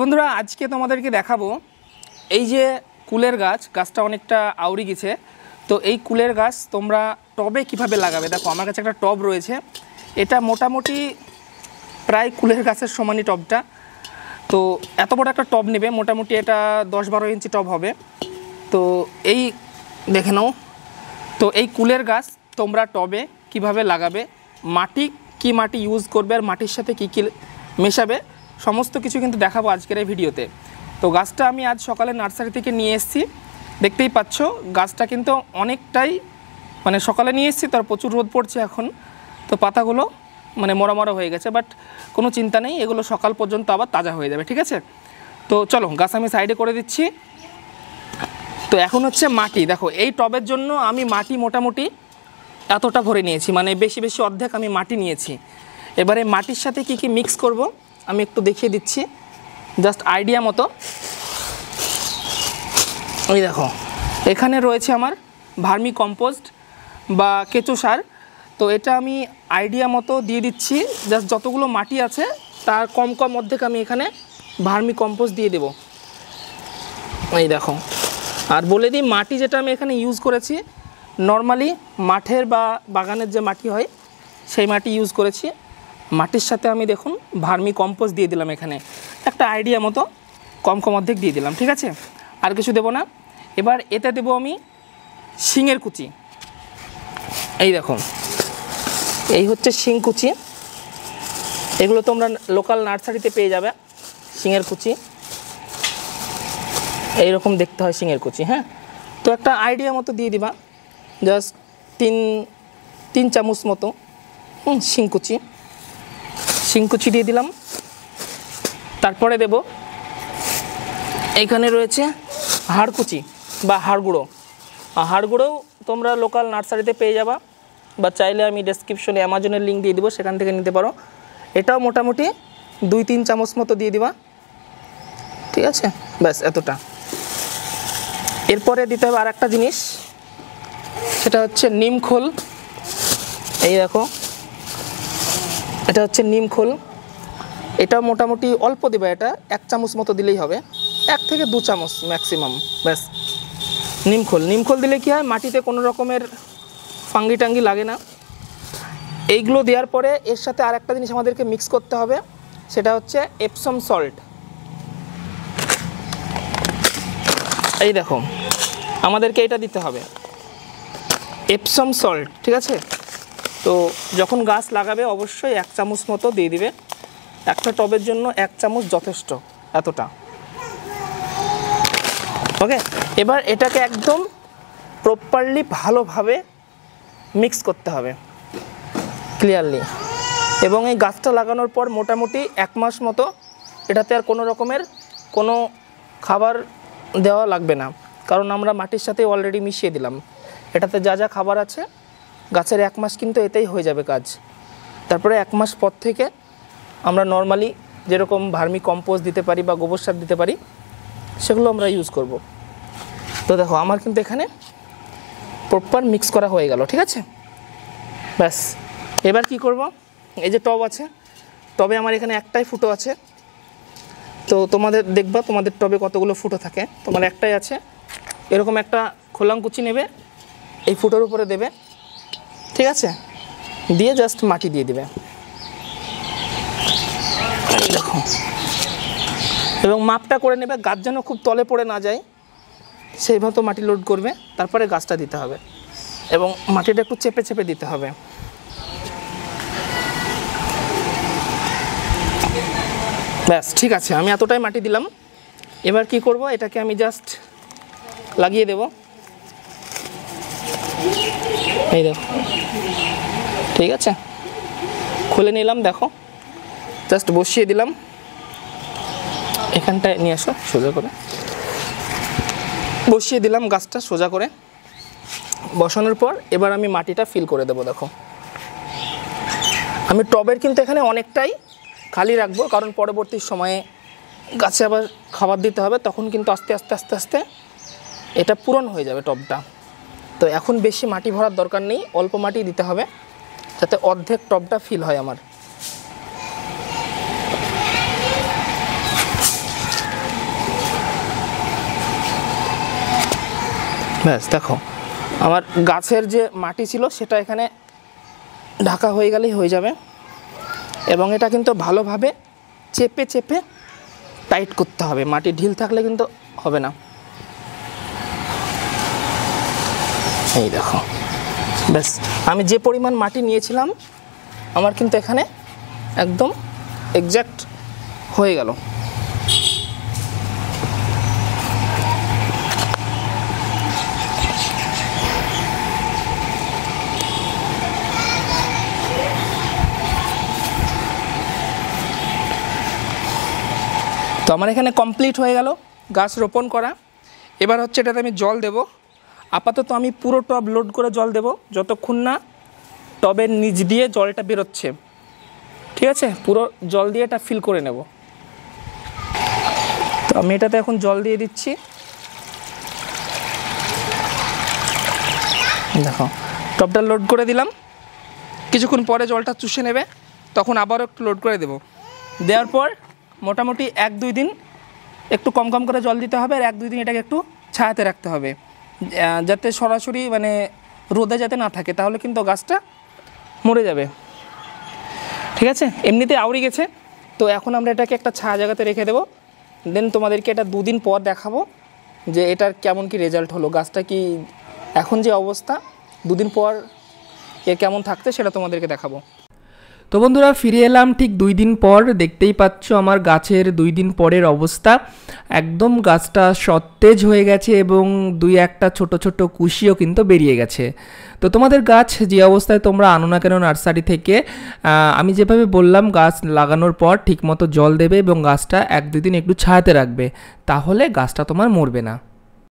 বন্ধুরা আজকে তোমাদেরকে দেখাবো এই যে কুলের গাছটা অনেকটা আউড়ে গেছে। তো এই কুলের গাছ তোমরা টবে কিভাবে লাগাবে। দেখো আমার কাছে একটা টব রয়েছে, এটা মোটামুটি প্রায় কুলের গাছের সমানই টবটা। তো এত বড় একটা টব নেবে, মোটামুটি এটা 10-12 ইঞ্চি টব হবে। তো এই দেখে নাও, তো এই কুলের গাছ তোমরা টবে কিভাবে লাগাবে, কি মাটি ইউজ করবে আর মাটির সাথে কী কী মেশাবে, সমস্ত কিছু কিন্তু দেখাবো আজকের এই ভিডিওতে। তো গাছটা আমি আজ সকালে নার্সারি থেকে নিয়ে এসেছি, দেখতেই পাচ্ছ গাছটা কিন্তু অনেকটাই সকালে নিয়ে এসেছি, তার প্রচুর রোদ পড়ছে এখন, তো পাতাগুলো মরা মরা হয়ে গেছে, বাট কোনো চিন্তা নেই, এগুলো সকাল পর্যন্ত আবার তাজা হয়ে যাবে, ঠিক আছে। তো চলো গাছ আমি সাইডে করে দিচ্ছি। তো এখন হচ্ছে মাটি, দেখো এই টবের জন্য আমি মাটি মোটামুটি এতটা ভরে নিয়েছি, বেশি বেশি অর্ধেক আমি মাটি নিয়েছি। এবারে মাটির সাথে কি কি মিক্স করব আমি একটু দেখিয়ে দিচ্ছি, জাস্ট আইডিয়া মতো। ওই দেখো এখানে রয়েছে আমার ভার্মি কম্পোস্ট বা কেঁচো সার। তো এটা আমি আইডিয়া মতো দিয়ে দিচ্ছি, জাস্ট যতগুলো মাটি আছে তার কম কম অর্ধেক আমি এখানে ভার্মি কম্পোস্ট দিয়ে দেব। এই দেখো, আর বলে দিই মাটি যেটা আমি এখানে ইউজ করেছি নর্মালি মাঠের বা বাগানের যে মাটি হয় সেই মাটি ইউজ করেছি। মাটির সাথে আমি দেখুন ভার্মি কম্পোস্ট দিয়ে দিলাম, এখানে একটা আইডিয়া মতো কম কম অর্ধেক দিয়ে দিলাম, ঠিক আছে, আর কিছু দেবো না। এবার এতে দেবো আমি শিঙের কুচি। এই দেখো এই হচ্ছে শিং কুচি, এগুলো তোমরা লোকাল নার্সারিতে পেয়ে যাবে। শিঙের কুচি এইরকম দেখতে হয় শিঙের কুচি, হ্যাঁ। তো একটা আইডিয়া মতো দিয়ে দিবা, জাস্ট তিন চামচ মতো শিং কুচি দিয়ে দিলাম। তারপরে দেব এইখানে রয়েছে হাড় কুচি বা হাড় গুঁড়োও তোমরা লোকাল নার্সারিতে পেয়ে যাবা, বা চাইলে আমি ডেসক্রিপশনে অ্যামাজনের লিঙ্ক দিয়ে দেবো, সেখান থেকে নিতে পারো। এটাও মোটামুটি 2-3 চামচ মতো দিয়ে দিবা, ঠিক আছে, ব্যাস এতটা। এরপরে দিতে হবে আর একটা জিনিস, সেটা হচ্ছে নিম খোল। এই দেখো এটা হচ্ছে নিম খোল, এটা মোটামুটি অল্প দিবা, এটা 1 চামচ মতো দিলেই হবে, 1 থেকে 2 চামচ ম্যাক্সিমাম, ব্যাস। নিম খোল দিলে কি হয়, মাটিতে কোনো রকমের ফাঙ্গি টাঙ্গি লাগে না। এইগুলো দেওয়ার পরে এর সাথে আর একটা জিনিস আমাদেরকে মিক্স করতে হবে, সেটা হচ্ছে এপসম সল্ট। এই দেখো আমাদেরকে এটা দিতে হবে এপসম সল্ট, ঠিক আছে। তো যখন গাছ লাগাবে অবশ্যই 1 চামচ মতো দিয়ে দিবে, একটা টবের জন্য 1 চামচ যথেষ্ট, এতটা, ওকে। এবার এটাকে একদম প্রপারলি ভালোভাবে মিক্স করতে হবে ক্লিয়ারলি, এবং এই গাছটা লাগানোর পর মোটামুটি 1 মাস মতো এটাতে আর কোনো রকমের কোনো খাবার দেওয়া লাগবে না, কারণ আমরা মাটির সাথে অলরেডি মিশিয়ে দিলাম। এটাতে যা যা খাবার আছে গাছের 1 মাস কিন্তু এতেই হয়ে যাবে কাজ। তারপরে 1 মাস পর থেকে আমরা নর্মালি যেরকম ভার্মি কম্পোস্ট দিতে পারি বা গোবর সার দিতে পারি সেগুলো আমরা ইউজ করব। তো দেখো আমার কিন্তু এখানে প্রপার মিক্স করা হয়ে গেল, ঠিক আছে, ব্যাস। এবার কি করব, এই যে টব আছে, টবে আমার এখানে একটাই ফুটো আছে। তো তোমাদের দেখবা তোমাদের টবে কতগুলো ফুটো থাকে, তোমার একটাই আছে। এরকম একটা খোলাং কুচি নেবে, এই ফুটোর উপরে দেবে, ঠিক আছে, দিয়ে জাস্ট মাটি দিয়ে দিবে, দেখো, এবং মাপটা করে নেবে, গাছ যেন খুব তলে পড়ে না যায় সেইভাবে মাটি লোড করবে। তারপরে গাছটা দিতে হবে এবং মাটিটা একটু চেপে চেপে দিতে হবে, ব্যাস, ঠিক আছে। আমি এতটাই মাটি দিলাম। এবার কি করব, এটাকে আমি জাস্ট লাগিয়ে দেব, এই দেখো, ঠিক আছে, খুলে নিলাম, দেখো জাস্ট বসিয়ে দিলাম। এখানটায় নিয়ে আসো সোজা করে, বসিয়ে দিলাম গাছটা সোজা করে। বসানোর পর এবার আমি মাটিটা ফিল করে দেবো। দেখো আমি টবের কিন্তু এখানে অনেকটাই খালি রাখবো, কারণ পরবর্তী সময়ে গাছে আবার খাবার দিতে হবে, তখন কিন্তু আস্তে আস্তে আস্তে আস্তে এটা পূরণ হয়ে যাবে টবটা। তো এখন বেশি মাটি ভরার দরকার নেই, অল্প মাটি দিতে হবে যাতে অর্ধেক টবটা ফিল হয় আমার। ব্যাস দেখো আমার গাছের যে মাটি ছিল সেটা এখানে ঢাকা হয়ে গেলেই হয়ে যাবে। এবং এটা কিন্তু ভালোভাবে চেপে চেপে টাইট করতে হবে, মাটি ঢিল থাকলে কিন্তু হবে না। এই দেখো ব্যাস আমি যে পরিমাণ মাটি নিয়েছিলাম আমার কিন্তু এখানে একদম এক্স্যাক্ট হয়ে গেল। তো আমার এখানে কমপ্লিট হয়ে গেল গাছ রোপণ করা। এবার হচ্ছে এটাতে আমি জল দেব। আপাতত আমি পুরো টব লোড করে জল দেব যতক্ষণ না টবের নিচ দিয়ে জলটা বেরোচ্ছে, ঠিক আছে? পুরো জল দিয়ে এটা ফিল করে নেব। তো আমি এটাতে এখন জল দিয়ে দিচ্ছি। দেখো টবটা লোড করে দিলাম, কিছুক্ষণ পরে জলটা চুষে নেবে, তখন আবারও একটু লোড করে দেব। দেওয়ার পর মোটামুটি 1-2 দিন একটু কম কম করে জল দিতে হবে, আর 1-2 দিন এটাকে একটু ছায়াতে রাখতে হবে, যাতে সরাসরি মানে রোদে যাতে না থাকে, তাহলে কিন্তু গাছটা মরে যাবে, ঠিক আছে? এমনিতে আউড়ে গেছে, তো এখন আমরা এটাকে একটা ছায়া জায়গাতে রেখে দেবো। দেন তোমাদেরকে এটা 2 দিন পর দেখাবো যে এটার কেমন কি রেজাল্ট হলো, গাছটা কি এখন যে অবস্থা 2 দিন পর এর কেমন থাকছে সেটা তোমাদেরকে দেখাবো। তো বন্ধুরা ফিরে এলাম ঠিক 2 দিন পর। দেখতেই পাচ্ছ আমার গাছের 2 দিন পরের অবস্থা, একদম গাছটা সতেজ হয়ে গেছে এবং 2-1টা ছোট ছোট কুশিও কিন্তু বেরিয়ে গেছে। তো তোমাদের গাছ যে অবস্থায় তোমরা আনো না কেন নার্সারি থেকে, আমি যেভাবে বললাম গাছ লাগানোর পর ঠিকমতো জল দেবে এবং গাছটা 1-2 দিন একটু ছায়াতে রাখবে, তাহলে গাছটা তোমার মরবে না।